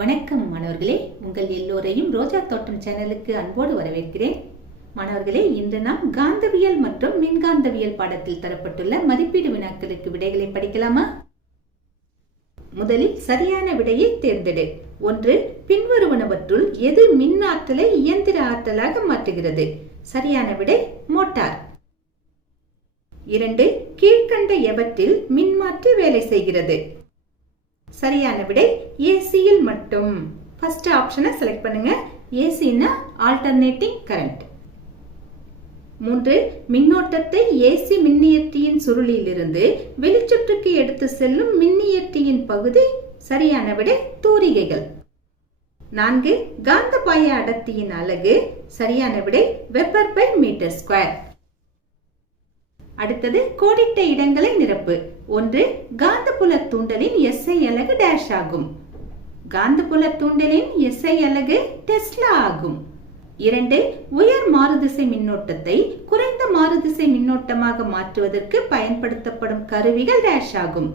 வணக்கம் மாணவர்களே, உங்கள் எல்லோரையும் ரோஜா தோட்டம் சேனலுக்கு அன்போடு வரவேற்கிறேன். மாணவர்களே, இன்று நாம் காந்தவியல் மற்றும் மின்காந்தவியல் பாடத்தில் தரப்பட்டுள்ள மதிப்பீடு வினாக்களுக்கு விடைகளை படிக்கலாமா? முதலில் சரியான விடையை தேர்ந்தெடு. 1. பின்வருவனவற்றுள் எது மின் ஆற்றலை இயந்திர ஆற்றலாக மாற்றுகிறது? சரியான விடை மோட்டார். 2. கீழ்கண்ட எவற்றில் மின்மாற்றி வேலை செய்கிறது? சரியான விடை ஏசியில் மட்டும். ஃபர்ஸ்ட் ஆப்ஷனை செலக்ட் பண்ணுங்க. ஏசினா ஆல்டர்னேட்டிங் கரண்ட். 3. மின்னோட்டத்தை ஏசி மின்னியற்றியின் சுருளிலிருந்து வெளிச்சுற்றுக்கு எடுத்து செல்லும் மின்னியற்றியின் பகுதி? சரியான விடை தூரிகைகள். 4. காந்தப்பாய அடர்த்தியின் அலகு? சரியான விடை வெபர் பை மீட்டர் ஸ்கொயர். அடுத்தது கோடிட்ட இடங்களை நிரப்பு. 1. காந்தப்புல தூண்டலின் SI அலகு டேஷ் ஆகும். காந்தப்புல தூண்டலின் SI அலகு டெஸ்லா ஆகும். 2. உயர் மாறுதிசை மின்னோட்டத்தை குறைந்த மாறுதிசை மின்னோட்டமாக மாற்றுவதற்கு பயன்படுத்தப்படும் கருவிகள் டேஷ் ஆகும்.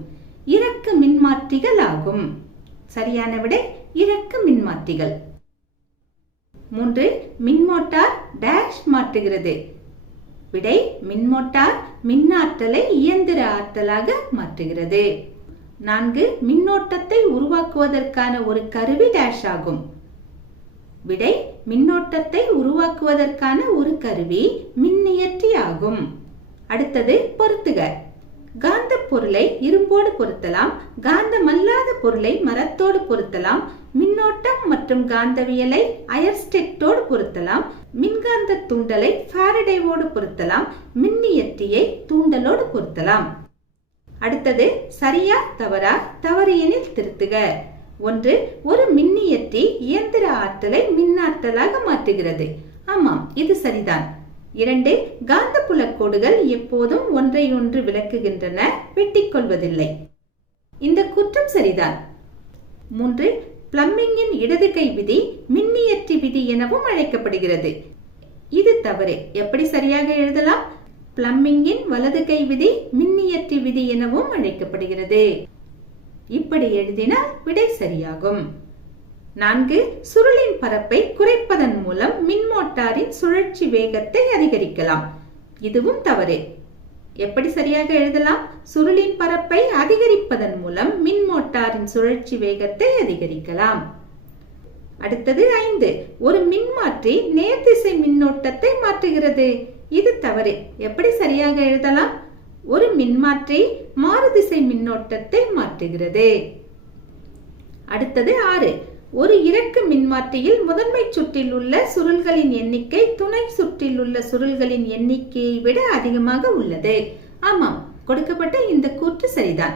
இறக்கு மின்மாற்றிகள் ஆகும். சரியான விடை இறக்கு மின்மாற்றிகள். 3. மின்மோட்டார் டேஷ் மாற்றுகிறது. விடை மின்மோட்டார் மின்னாற்றலை இயந்திர ஆற்றலாக மாற்றுகிறது. 4. மின்னோட்டத்தை உருவாக்குவதற்கான ஒரு கருவி டேஷ் ஆகும். விடை மின்னோட்டத்தை உருவாக்குவதற்கான ஒரு கருவி மின்னியற்றி ஆகும். அடுத்தது பொருத்துக. காந்த பொருளை இரும்போடு பொருத்தலாம், காந்தமல்லாத பொருளை மரத்தோடு பொருத்தலாம், மின்னோட்டம் மற்றும் காந்தவியலை அயர்ஸ்டெட்டோடு பொருத்தலாம், மின்காந்த தூண்டலை ஃபாரடேவோடு பொருத்தலாம், மின்னியற்றியை தூண்டலோடு பொருத்தலாம். அடுத்தது சரியா தவறா? தவறு எனில் திருத்துக. 1. ஒரு மின்னியற்றி இயந்திர ஆற்றலை மின்னாற்றலாக மாற்றுகிறது. ஆமாம், இது சரிதான். 2. காந்தப்புல கோடுகள் எப்போதும் ஒன்றை ஒன்று விளக்குகின்றன, வெட்டிக் கொள்வதில்லை. இந்த குற்றம் சரிதான். 3. பிளம்பிங்கின் இடது கை விதி மின்னியற்றி விதி எனவும் அழைக்கப்படுகிறது. இது தவறு. எப்படி சரியாக எழுதலாம்? பிளம்பிங்கின் வலது கை விதி மின்னியற்றி விதி எனவும் அழைக்கப்படுகிறது. இப்படி எழுதினால் விடை சரியாகும். 4. சுருளின் பரப்பை குறைப்பதன் மூலம் மின்மோட்டாரின் சுழற்சி வேகத்தை அதிகரிக்கலாம். இதுவும் தவறு. எப்படி சரியாக எழுதலாம்? சுருளின் பரப்பை அதிகரிப்பதன் மூலம் மின்மோட்டாரின் சுழற்சி வேகத்தை அதிகரிக்கலாம். அடுத்தது 5. ஒரு மின்மாற்றி நேர்திசை மின்னோட்டத்தை மாற்றுகிறது. இது தவறு. எப்படி சரியாக எழுதலாம்? ஒரு மின்மாற்றி மாறுதிசை மின்னோட்டத்தை மாற்றுகிறது. அடுத்தது 6. ஒரு இறக்கு மின்மாற்றியில் முதன்மை சுற்றில் உள்ள சுருள்களின் எண்ணிக்கை துணை சுற்றில் உள்ள சுருள்களின் எண்ணிக்கையை விட அதிகமாக உள்ளது. ஆமாம், கொடுக்கப்பட்ட இந்த கூற்று சரிதான்.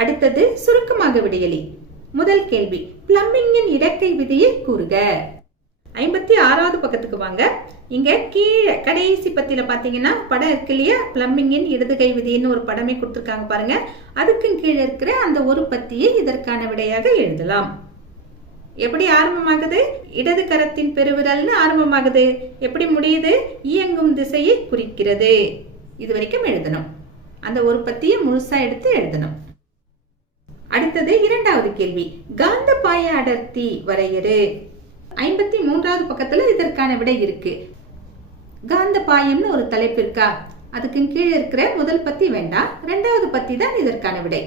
அடுத்தது சுருக்கமாக விடையளி. முதல் கேள்வி, பிளம்பிங்கின் இடக்கை விதியை கூறுக. 56வது பக்கத்துக்கு வாங்க. இங்க கீழே கடைசி பத்தியில பாத்தீங்கன்னா படம் இருக்கு இல்லையா? பிளம்பிங்கின் இடது கை விதின்னு ஒரு படமே கொடுத்திருக்காங்க பாருங்க. அதுக்கு கீழே இருக்கிற அந்த ஒரு பத்தியை இதற்கான விடையாக எழுதலாம். எப்படி ஆரம்பமாகுது? இடது கரத்தின் பெருவிரல்னு ஆரம்பமாகுது. எப்படி முடியுது? இயங்கும் திசையை குறிக்கிறது. இது வரைக்கும் எழுதணும். அந்த ஒரு பத்தியை முழுசா எடுத்து எழுதணும். அடுத்தது 2வது கேள்வி, காந்தப்பாய அடர்த்தி வரையறு. 53வது பக்கத்துல இதற்கான விடை இருக்கு. காந்தப்பாயம்னு ஒரு தலைப்பு இருக்கா? அதுக்கு கீழே இருக்கிற முதல் பத்தி வேண்டாம், 2வது பத்தி தான் இதற்கான விடை.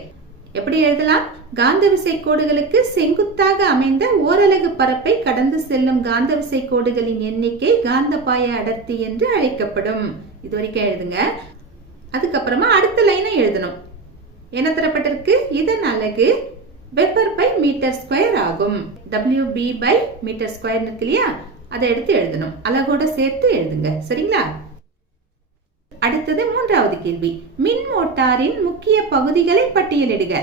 எப்படி எழுதலாம்? காந்த விசை கோடுகளுக்கு செங்குத்தாக அமைந்த ஓரலகு பரப்பை கடந்து செல்லும் காந்த விசை கோடுகளின் எண்ணிக்கை காந்தப்பாய அடர்த்தி என்று அழைக்கப்படும். இது வரைக்கும் எழுதுங்க. அதுக்கப்புறமா அடுத்த லைனை எழுதணும். என்ன தரப்பட்டிருக்கு? இதன் அலகு வெபர் பை மீட்டர் ஸ்கொயர் ஆகும். WB பை மீட்டர் ஸ்கொயர் இருக்கு இல்லையா? அதை எடுத்து எழுதணும். அலகோட சேர்த்து எழுதுங்க. சரிங்களா? அடுத்தது 3வது கேள்வி, மின் மோட்டாரின் முக்கிய பகுதிகளை பட்டியலிடுக.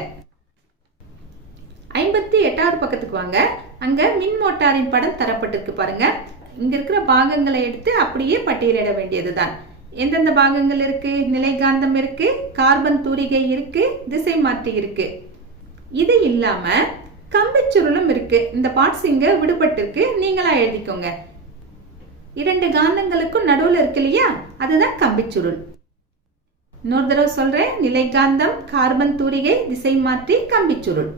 58வது பக்கத்துக்கு வாங்க. அங்க மின் மோட்டாரின் படம் தரப்பட்டிருக்கு பாருங்க. இங்க இருக்கிற பாகங்களை எடுத்து அப்படியே பட்டியலிட வேண்டியதுதான். எந்தெந்த பாகங்கள் இருக்கு? நிலைகாந்தம் இருக்கு, கார்பன் தூரிகை இருக்கு, திசை மாற்றி இருக்கு. இது இல்லாம கம்பிச்சுருளும் இருக்கு. இந்த பார்ட்ஸ் இங்க விடுபட்டிருக்கு, நீங்களா எழுதிக்கோங்க. 2 காந்தங்களுக்கும் நடுவுல இருக்கு இல்லையா? அதுதான் கம்பிச்சுருள். இன்னொரு தடவை சொல்றேன். நிலைகாந்தம், கார்பன் தூரிகை, திசை மாற்றி, கம்பிச்சுருள்.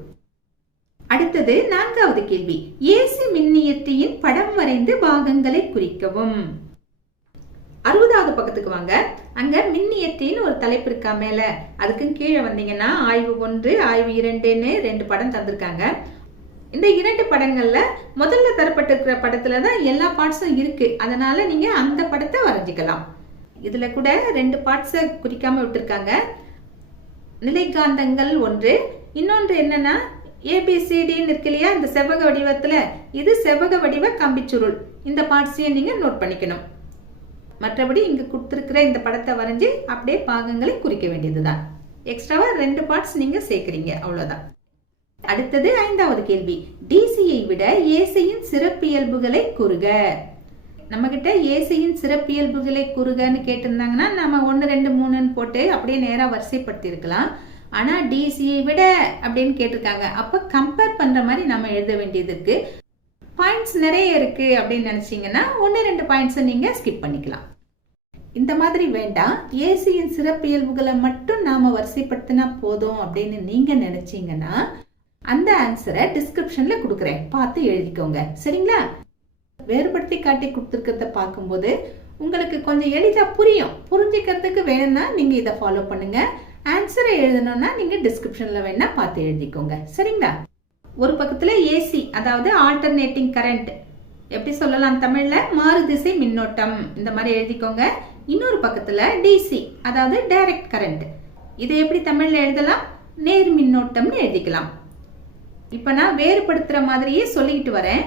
அடுத்த அடுத்தது 4வது கேள்வி. ஏசி மின்னியற்றியின் படம் வரைந்து பாகங்களை குறிக்கவும். 60வது பக்கத்துக்கு வாங்க. அங்க மின்னியற்றின்னு ஒரு தலைப்பு இருக்கா மேல, அதுக்கு கீழே வந்தீங்கன்னா ஆய்வு 1, ஆய்வு 2ன்னு 2 படம் தந்திருக்காங்க. இந்த 2 படங்கள்ல முதல்ல தரப்பட்டிருக்கிற படத்துல தான் எல்லா பார்ட்ஸும் இருக்கு. அதனால நீங்க அந்த படத்தை வரைஞ்சிக்கலாம். இதுல கூட 2 பார்ட்ஸை குறிக்காம விட்டுருக்காங்க. நிலைக்காந்தங்கள் ஒன்று, இன்னொன்று என்னன்னா ஏபிசிடின்னு இருக்கு இல்லையா, இந்த செவ்வக வடிவத்துல, இது செவ்வக வடிவ கம்பிச்சுருள். இந்த பார்ட்ஸையும் நீங்க நோட் பண்ணிக்கணும். மற்றபடி இங்க கொடுத்திருக்கிற இந்த படத்தை வரைஞ்சி அப்படியே பாகங்களை குறிக்க வேண்டியதுதான். எக்ஸ்ட்ராவா 2 பார்ட்ஸ் நீங்க சேர்க்கிறீங்க, அவ்வளவுதான். அடுத்தது 5வது கேள்வி. டிசியை விட ஏசியின் சிறப்பியல்புகளை கூறுக. நம்ம கிட்ட ஏசியின் சிறப்பியல்புகளை கூறுகன்னு கேட்டிருந்தாங்கன்னா நம்ம 1, 2, 3ன்னு போட்டு அப்படியே நேரா வரிசைப்படுத்தி இருக்கலாம். ஆனா டிசியை விட அப்படின்னு கேட்டிருக்காங்க. அப்ப கம்பேர் பண்ற மாதிரி நம்ம எழுத வேண்டியது இருக்கு. பாயிண்ட்ஸ் நிறைய இருக்கு அப்படின்னு நினைச்சீங்கன்னா 1, 2 பாயிண்ட்ஸ் நீங்க ஸ்கிப் பண்ணிக்கலாம். இந்த மாதிரி வேண்டாம், ஏசியின் சிறப்பியல்புகளை மட்டும் நாம வரிசைப்படுத்தினா போதும் அப்படின்னு நீங்க நினைச்சீங்கன்னா அந்த ஆன்சரை டிஸ்கிரிப்ஷன்ல கொடுக்குறேன், பார்த்து எழுதிக்கோங்க. சரிங்களா? வேறுபடுத்தி காட்டி கொடுத்துருக்கிறத பார்க்கும்போது உங்களுக்கு கொஞ்சம் எளிதா புரியும். புரிஞ்சுக்கிறதுக்கு வேணும்னா நீங்க இதை ஃபாலோ பண்ணுங்க. ஆன்சரை எழுதணும்னா நீங்க டிஸ்கிரிப்ஷன்ல வேணா பார்த்து எழுதிக்கோங்க. சரிங்களா? ஒரு பக்கத்துல ஏசி, அதாவது ஆல்டர்னேட்டிங் கரண்ட், எப்படி சொல்லலாம் தமிழ்ல, மாறுதிசை மின்னோட்டம், இந்த மாதிரி எழுதிக்கோங்க. இன்னொரு பக்கத்துல டிசி, அதாவது டைரக்ட் கரண்ட், இதை எப்படி தமிழ்ல எழுதலாம், நேர் மின்னோட்டம்னு எழுதிக்கலாம். இப்ப நான் வேறுபடுத்துற மாதிரியே சொல்லிட்டு வரேன்.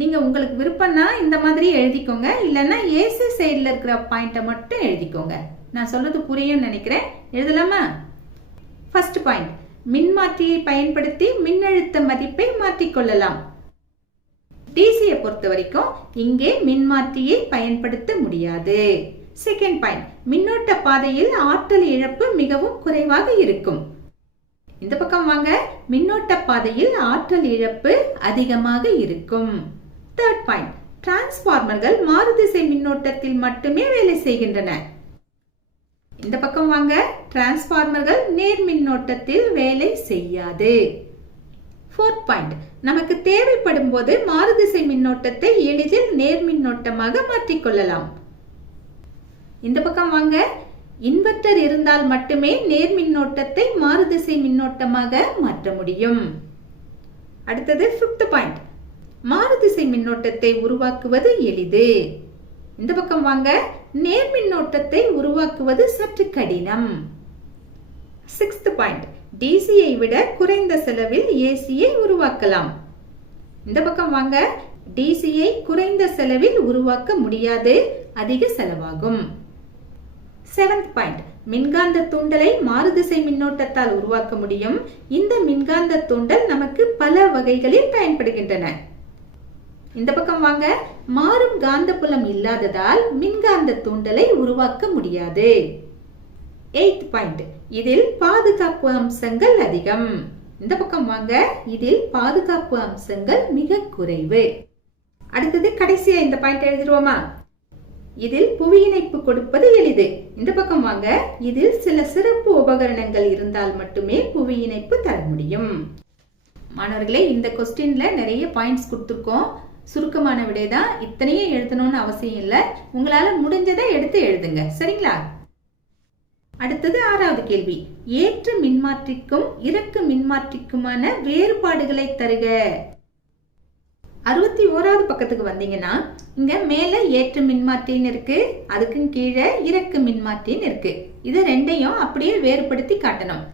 நீங்க உங்களுக்கு விருப்பம்னா இந்த மாதிரி எழுதிக்கோங்க, இல்லைன்னா ஏசி சைட்ல இருக்கிற பாயிண்ட மட்டும் எழுதிக்கோங்க. நான் சொல்றது புரியும் நினைக்கிறேன். எழுதலாமா? ஃபர்ஸ்ட் பாயிண்ட், மின்மாற்றியை பயன்படுத்தி மின்னழுத்த மதிப்பை மாற்றிக்கொள்ளலாம். டிசியை பொறுத்த வரைக்கும் இங்கே மின்மாற்றியை பயன்படுத்த முடியாது. செகண்ட் பாயிண்ட், மின்னோட்ட பாதையில் ஆற்றல் இழப்பு மிகவும் குறைவாக இருக்கும். இந்த பக்கம் வாங்க, மின்னோட்ட பாதையில் ஆற்றல் இழப்பு அதிகமாக இருக்கும். தேர்ட் பாயிண்ட், டிரான்ஸ்பார்மர்கள் மாறுதிசை மின்னோட்டத்தில் மட்டுமே வேலை செய்கின்றன. இந்த பக்கம் வாங்க, டிரான்ஸ்பார்மர்கள் நேர் மின்னோட்டத்தில் வேலை செய்யாது. ஃபோர்த் பாயிண்ட், நமக்கு தேவைப்படும் போது மாறுதிசை மின்னோட்டத்தை எளிதில் நேர் மின்னோட்டமாக மாற்றிக்கொள்ளலாம். இந்த பக்கம் வாங்க, இன்வெர்டர் இருந்தால் மட்டுமே நேர் மின்னோட்டத்தை மாறுதிசை மின்னோட்டமாக மாற்ற முடியும். அடுத்தது ஃபிஃப்த் பாயிண்ட், மாறுதிசை மின்னோட்டத்தை உருவாக்குவது எளிது. இந்த பக்கம் வாங்க, நேர் மின்னோட்டத்தை உருவாக்குவது சற்று கடினம். சிக்ஸ்த் பாயிண்ட், டிசியை விட குறைந்த செலவில் ஏசியை உருவாக்கலாம். இந்த பக்கம் வாங்க, டிசியை குறைந்த செலவில் உருவாக்க முடியாது, அதிக செலவாகும். செவன்த் பாயிண்ட், மின்காந்த தூண்டலை மாறுதிசை மின்னோட்டத்தால் உருவாக்க முடியும். இந்த மின்காந்த தூண்டல் நமக்கு பல வகைகளில் பயன்படுகின்றன. இந்த பக்கம் வாங்க, மாறும் காந்தப்புலம் இல்லாததால் மின்காந்த தூண்டலை உருவாக்க முடியாது. எய்த் பாயிண்ட், இதில் பாதுகாப்பு அம்சங்கள் அதிகம். இந்த பக்கம் வாங்க, இதில் பாதுகாப்பு அம்சங்கள் மிக குறைவு. அடுத்தது கடைசியா இந்த பாயிண்ட் எழுதிடுவோமா? இதில் புவி இணைப்பு கொடுப்பது எளிது. இந்த பக்கம் வாங்க, இதில் சில சிறப்பு உபகரணங்கள் இருந்தால் மட்டுமே புவி இணைப்பு தர முடியும். மாணவர்களே, இந்த கொஸ்டின்ல நிறைய பாயிண்ட்ஸ் கொடுத்துருக்கோம். சுருக்கமான விடைதான், இத்தனையும் எழுதணும்னு அவசியம் இல்லை. உங்களால முடிஞ்சதை எடுத்து எழுதுங்க. சரிங்களா? அடுத்தது 6வது கேள்வி, ஏற்று மின்மாற்றிக்கும் இறக்கு மின்மாற்றிக்குமான வேறுபாடுகளை தருக. 61வது பக்கத்துக்கு வந்தீங்கன்னா இங்க மேல ஏற்று மின்மாற்றின்னு இருக்கு, அதுக்கு கீழே இறக்கு மின்மாற்றின்னு இருக்கு. இது ரெண்டையும் அப்படியே வேறுபடுத்தி காட்டணும்.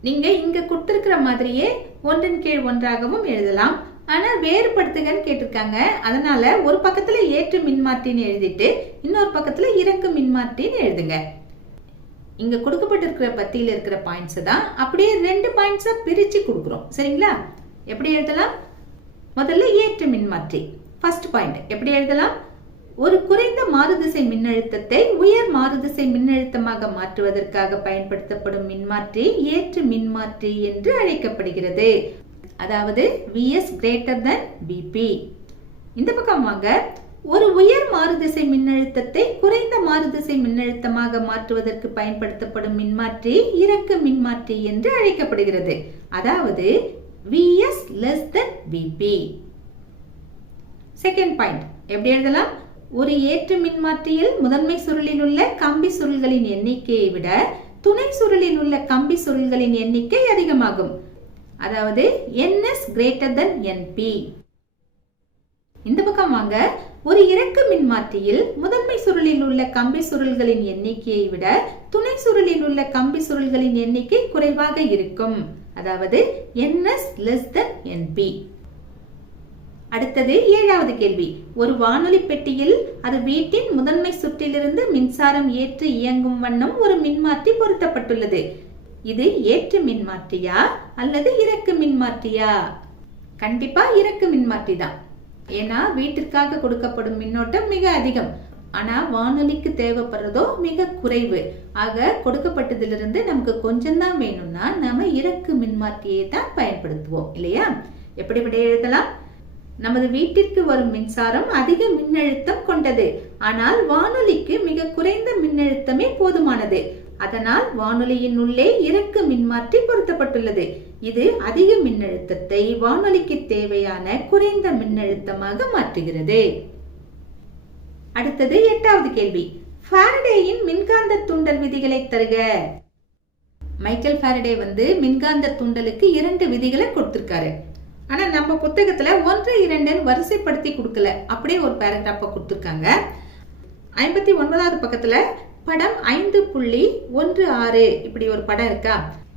நீங்க இங்க கொடுத்திருக்கிற மாதிரியே ஒன்றின் கீழ் ஒன்றாகவும் எழுதலாம். ஆனா வேறுபடுத்துகன்னு கேட்டிருக்காங்க. அதனால ஒரு பக்கத்துல ஏற்று மின்மாற்றின்னு எழுதிட்டு இன்னொரு பக்கத்துல இறக்கு மின்மாற்றின்னு எழுதுங்க. இங்க கொடுக்கப்பட்டிருக்கிற பத்தியில இருக்கிற பாயிண்ட்ஸ் தான் அப்படியே 2 பாயிண்ட்ஸா பிரிச்சு கொடுக்குறோம். சரிங்களா? எப்படி எழுதலாம்? முதல்ல ஏற்று மின்மாற்றி. ஃபர்ஸ்ட் பாயிண்ட் எப்படி எழுதலாம்? ஒரு குறைந்த மாறுதிசை மின்னழுத்தத்தை உயர் மாறுதிசை மின்னழுத்தமாக மாற்றுவதற்காக பயன்படுத்தப்படும் மின்மாற்றி ஏற்று மின்மாற்றி என்று அழைக்கப்படுகிறது. அதாவது Vs greater than Vp. இந்த பக்கம் வாங்க, ஒரு உயர் மாறுதிசை மின்னழுத்தத்தை குறைந்த மாறுதிசை மின்னழுத்தமாக மாற்றுவதற்கு பயன்படுத்தப்படும் மின்மாற்றி இறக்கு மின்மாற்றி என்று அழைக்கப்படுகிறது. அதாவது Vs less than Vp. Second point எப்படி எழுதலாம்? ஒரு ஏற்று மின்மாற்றியில் முதன்மை சுருளில் உள்ள கம்பி சுருள்களின் எண்ணிக்கையை விட துணை சுருளில் உள்ள கம்பி சுருள்களின் எண்ணிக்கை அதிகமாகும். அதாவது Ns greater than Np. இந்த பக்கம் வாங்க. ஒரு இறக்கு மின்மாற்றியில் முதன்மை சுருளில் உள்ள கம்பி சுருள்களின் எண்ணிக்கையை விட துணை சுருளில் உள்ள கம்பி சுருள்களின் எண்ணிக்கை குறைவாக இருக்கும். அதாவது Ns less than Np. அடுத்தது ஏழாவது கேள்வி. ஒரு வானொலி பெட்டியில் அது வீட்டின் முதன்மை சுற்றிலிருந்து மின்சாரம் ஏற்று இயங்கும் வண்ணம் ஒரு மின்மாற்றி பொருத்தப்பட்டுள்ளது. இது ஏற்று மின்மாற்றியா அல்லது இறக்கு மின்மாற்றியா? கண்டிப்பா இறக்கு மின்மாற்றி தான். ஏன்னா வீட்டிற்காக கொடுக்கப்படும் மின்னோட்டம் மிக அதிகம். ஆனா வானொலிக்கு தேவைப்படுறதோ மிக குறைவு. ஆக கொடுக்கப்பட்டதிலிருந்து நமக்கு கொஞ்சம் தான் வேணும்னா நாம இறக்கு மின்மாற்றியை தான் பயன்படுத்துவோம் இல்லையா? எப்படி விட எழுதலாம்? நமது வீட்டிற்கு வரும் மின்சாரம் அதிக மின்னழுத்தம் கொண்டது. ஆனால் வானொலிக்கு மிக குறைந்த மின்னழுத்தமே போதுமானது. அதனால் வானொலியின் உள்ளே இறக்கு மின்மாற்றி பொருத்தப்பட்டுள்ளது. இது அதிக மின்னழுத்தத்தை வானொலிக்கு தேவையான குறைந்த மின்னழுத்தமாக மாற்றுகிறது. அடுத்தது எட்டாவது கேள்வி. ஃபாரடேயின் மின்காந்த தூண்டல் விதிகளை தருக. மைக்கேல் ஃபாரடே மின்காந்த தூண்டலுக்கு 2 விதிகளை கொடுத்திருக்காரு. ஆனா நம்ம புத்தகத்துல 1, 2 வரிசைப்படுத்தி கொடுக்கல. அப்படியே ஒரு பேராகிராஃப கொடுத்திருக்காங்க. 59வது பக்கத்துல படம் 5.16 இப்படி ஒரு படம் இருக்கா?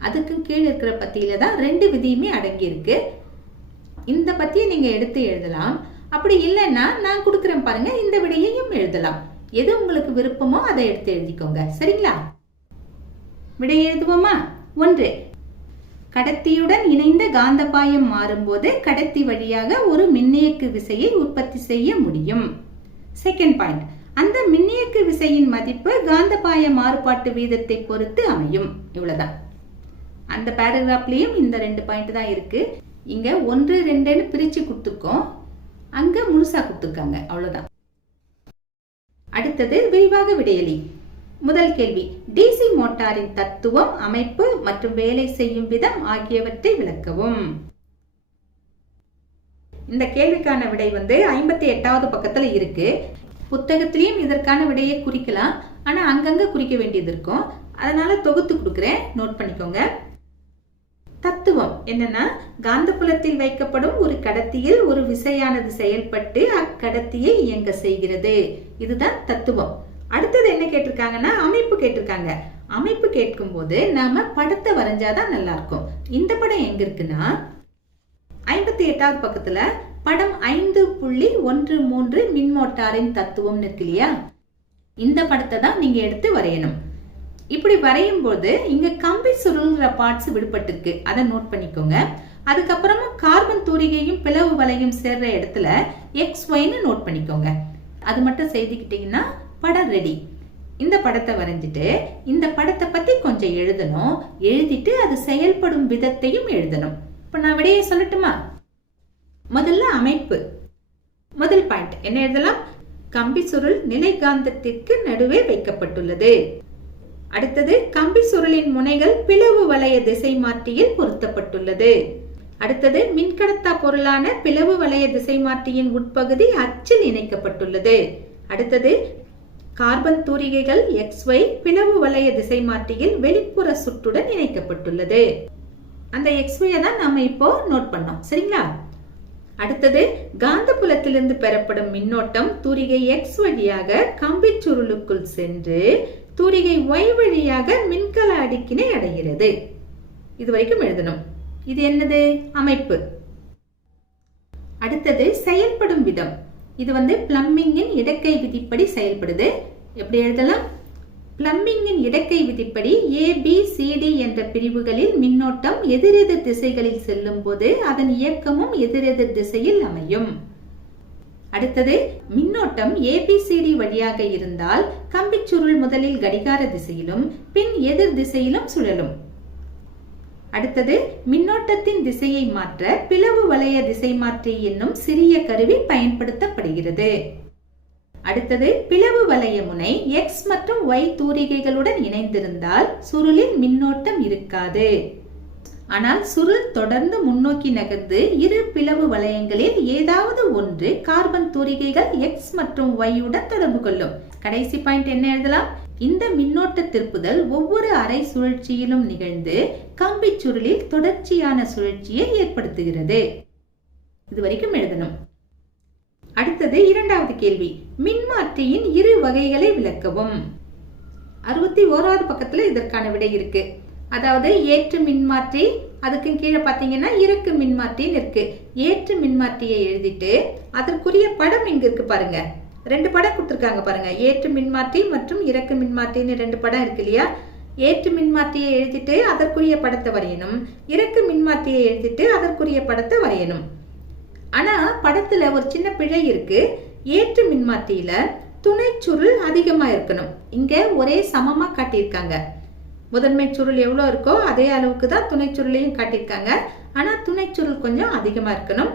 அதுக்கு கீழே இருக்கிற பத்தியில தான் 2 விதியுமே அடங்கி இருக்கு. இந்த பத்தியை நீங்க எடுத்து எழுதலாம். அப்படி இல்லைன்னா நான் கொடுக்குறேன் பாருங்க, இந்த விடையையும் எழுதலாம். எது உங்களுக்கு விருப்பமோ அதை எடுத்து எழுதிக்கோங்க. சரிங்களா? விடை எழுதுவோமா? 1. கடத்தியுடன் இணைந்த காந்தபாயம் மாறும்போது கடத்தி வழியாக ஒரு மின்னியக்கு விசையை உற்பத்தி செய்ய முடியும். Second point. அந்த மின்னியக்கு விசையின் மதிப்பு காந்தபாய மாறுபாட்டு வீதத்தை பொறுத்து அமையும். இவ்வளவுதான். அந்த பேராகிராஃப்லயும் இந்த 2 பாயிண்ட் தான் இருக்கு. இங்க 1, 2ன்னு பிரிச்சு கொடுத்துருக்கோம். அங்க முழுசா கொடுத்துருக்காங்க. அவ்வளவுதான். அடுத்தது விரிவாக விடையளி. முதல் கேள்வி. டிசி மோட்டாரின் தத்துவம், அமைப்பு மற்றும் வேலை செய்யும் விதம் ஆகியவற்றை விளக்கவும். இந்த கேள்விக்கான விடை 58வது பக்கத்துல இருக்கு. புத்தகத்திலையும் இதற்கான விடையை குறிக்கலாம். ஆனா அங்கங்க குறிக்க வேண்டியது இருக்கும். அதனால தொகுத்து கொடுக்கிறேன், நோட் பண்ணிக்கோங்க. தத்துவம் என்னன்னா, காந்தப்புலத்தில் வைக்கப்படும் ஒரு கடத்தியில் ஒரு விசையானது செயல்பட்டு அக்கடத்தியை இயங்க செய்கிறது. இதுதான் தத்துவம். அடுத்தது என்ன கேட்டிருக்காங்கன்னா, அமைப்பு கேட்டிருக்காங்க. அமைப்பு கேட்கும் போது நாம படத்தை வரைஞ்சாதான் நல்லா இருக்கும். இந்த படம் எங்க இருக்குன்னா 58வது பக்கத்துல படம் 5.13 மின்மோட்டாரின் தத்துவம் இருக்கு இல்லையா? இந்த படத்தை தான் நீங்க எடுத்து வரையணும். இப்படி வரையும் போது இங்க கம்பி சுருள்ற பார்ட்ஸ் விடுபட்டிருக்கு. அதை நோட் பண்ணிக்கோங்க. அதுக்கப்புறமா கார்பன் தூரிகையும் பிளவு வலையும் சேர்ற இடத்துல XYன்னு நோட் பண்ணிக்கோங்க. அது மட்டும் செய்துக்கிட்டீங்கன்னா படம் ரெடி. இந்த படத்தை வரைஞ்சிட்டு இந்த படத்தை பத்தி கொஞ்சம் எழுதணும். எழுதிட்டு அது செயல்படும் விதத்தையும் எழுதணும். இப்ப நான் விடையை சொல்லட்டுமா? முதல்ல அமைப்பு. முதல் பாயிண்ட் என்ன எழுதலாம்? கம்பி சுருள் நிலைகாந்தத்திற்கு நடுவே வைக்கப்பட்டுள்ளது. அடுத்தது, கம்பி சுருளின் முனைகள் பிளவு வளைய திசை மாற்றியில் பொருத்தப்பட்டுள்ளது. அடுத்தது, மின்கடத்தா பொருளான பிளவு வளைய திசை மாற்றியின் உட்பகுதி அச்சில் இணைக்கப்பட்டுள்ளது. அடுத்தது, கார்பன் தூரிகைகள் XY பிளவு வளைய திசை மாற்றியில் வெளிப்புற சுற்றுடன் இணைக்கப்பட்டுள்ளது. அந்த XY தான் நாம இப்போ நோட் பண்ணோம். சரிங்களா? அடுத்தது, காந்தப்புலத்திலிருந்து பெறப்படும் மின்னோட்டம் தூரிகை X வழியாக கம்பி சுருளுக்குள் சென்று தூரிகை Y வழியாக மின்கல அடுக்கினை அடைகிறது. இது வரைக்கும் எழுதணும். இது என்னது? அமைப்பு. அடுத்தது, செயல்படும் விதம். இது பிளம்பிங்கின் இடக்கை விதிப்படி செயல்படுது. எப்படி எழுதலாம்? பிளம்பிங்கின் இடக்கை விதிப்படி ABCD என்ற பிரிவுகளில் மின்னோட்டம் எதிரெதிர் திசைகளில் செல்லும் போது அதன் இயக்கமும் எதிரெதிர் திசையில் அமையும். அடுத்தது, மின்னோட்டம் ABCD வழியாக இருந்தால் கம்பிச்சுருள் முதலில் கடிகார திசையிலும் பின் எதிர் திசையிலும் சுழலும். அடுத்தது, மின்னோட்டத்தின் திசையை மாற்ற பிளவு வளைய திசை மாற்றி என்னும் சிறிய கருவி பயன்படுத்தப்படுகிறது. அடுத்தது, பிளவு வளைய முனை X மற்றும் Y தூரிகைகளுடன் இணைந்திருந்தால் சுருளில் மின்னோட்டம் இருக்காது. ஆனால் சுருள் தொடர்ந்து முன்னோக்கி நகர்ந்து இரு பிளவு வளையங்களில் ஏதாவது ஒன்று கார்பன் தூரிகைகள் X மற்றும் Y உடன் தொடர்பு கொள்ளும். கடைசி பாயிண்ட் என்ன எழுதலாம்? இந்த மின்னோட்ட திருப்புதல் ஒவ்வொரு அரை சுழற்சியிலும் நிகழ்ந்து கம்பி சுருளில் தொடர்ச்சியான சுழற்சியை ஏற்படுத்துகிறது. இதுவரைக்கும் எழுதணும். அடுத்தது இரண்டாவது கேள்வி. மின்மாற்றியின் இரு வகைகளை விளக்கவும். 61வது பக்கத்துல இதற்கான விடை இருக்கு. அதாவது ஏற்று மின்மாற்றி, அதுக்கு கீழே பாத்தீங்கன்னா இறக்கு மின்மாற்றின்னு இருக்கு. ஏற்று மின்மாற்றியை எழுதிட்டு அதற்குரிய படம் இங்க இருக்கு பாருங்க. 2 படம் கொடுத்துருக்காங்க பாருங்க. ஏற்று மின்மாற்றி மற்றும் இறக்கு மின்மாற்றின்னு 2 படம் இருக்கு இல்லையா? ஏற்று மின்மாற்றியை எழுதிட்டு அதற்குரிய படத்தை வரையணும். இறக்கு மின்மாற்றியை எழுதிட்டு அதற்குரிய படத்தை வரையணும். ஆனா படத்துல ஒரு சின்ன பிழை இருக்கு. ஏற்று மின்மாற்றியில துணை சுருள் அதிகமா இருக்கணும். இங்க ஒரே சமமா காட்டியிருக்காங்க. முதன்மை சுருள் எவ்வளவு இருக்கோ அதே அளவுக்கு தான் துணை சுருளையும் காட்டியிருக்காங்க. ஆனா துணை சுருள் கொஞ்சம் அதிகமா இருக்கணும்.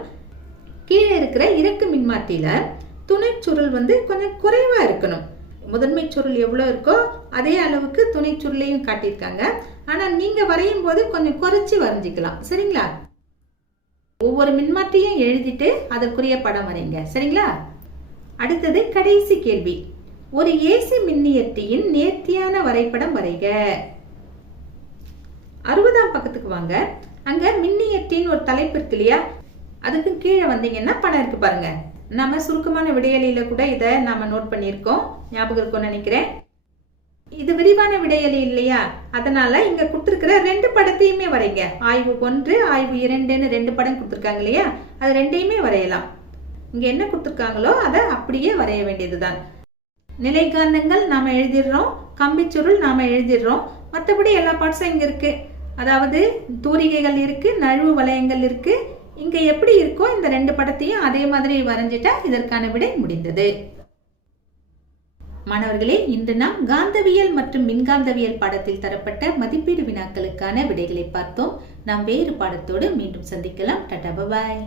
கீழே இருக்கிற இறக்கு மின்மாற்றியில துணை சுருள் கொஞ்சம் குறைவா இருக்கணும். முதன்மை சுருள் எவ்வளவு இருக்கோ அதே அளவுக்கு துணை சுருளையும் காட்டியிருக்காங்க. ஆனா நீங்க வரையும் போது கொஞ்சம் குறைச்சி வரைஞ்சிக்கலாம். சரிங்களா? ஒவ்வொரு மின்மாற்றியும் எழுதிட்டு அதற்குரிய படம் வரைங்க. சரிங்களா? அடுத்தது கடைசி கேள்வி. ஒரு ஏசி மின்னியற்றியின் நேர்த்தியான வரைபடம் வரைக. 60ஆம் பக்கத்துக்கு வாங்க. அங்க மின்னியற்றின் ஒரு தலைப்பு இருக்கு இல்லையா? அதுக்கு கீழே வந்தீங்கன்னா படம் இருக்கு பாருங்க. நம்ம சுருக்கமான விடையலியில கூட இதை நாம நோட் பண்ணியிருக்கோம். ஞாபகம் இருக்கும்னு நினைக்கிறேன். இது விரிவான விடையலி இல்லையா? அதனால இங்க கொடுத்திருக்கிற 2 படத்தையுமே வரைங்க. ஆய்வு 1, ஆய்வு 2ன்னு 2 படம் கொடுத்திருக்காங்க இல்லையா? அது 2யுமே வரையலாம். இங்க என்ன கொடுத்திருக்காங்களோ அதை அப்படியே வரைய வேண்டியதுதான். நிலைகாந்தங்கள் நாம எழுதிடுறோம், கம்பிச்சுருள் நாம எழுதிடுறோம். மற்றபடி எல்லா பார்ட்ஸும் இங்க இருக்கு. அதாவது தூரிகைகள் இருக்கு, நழுவு வளையங்கள் இருக்கு. இங்க எப்படி இருக்கோ இந்த 2 படத்தையும் அதே மாதிரி வரைஞ்சிட்டா இதற்கான விடை முடிந்தது. மாணவர்களே, இன்று நாம் காந்தவியல் மற்றும் மின்காந்தவியல் பாடத்தில் தரப்பட்ட மதிப்பீடு வினாக்களுக்கான விடைகளை பார்த்தோம். நாம் வேறு பாடத்தோடு மீண்டும் சந்திக்கலாம். Tata, bye bye.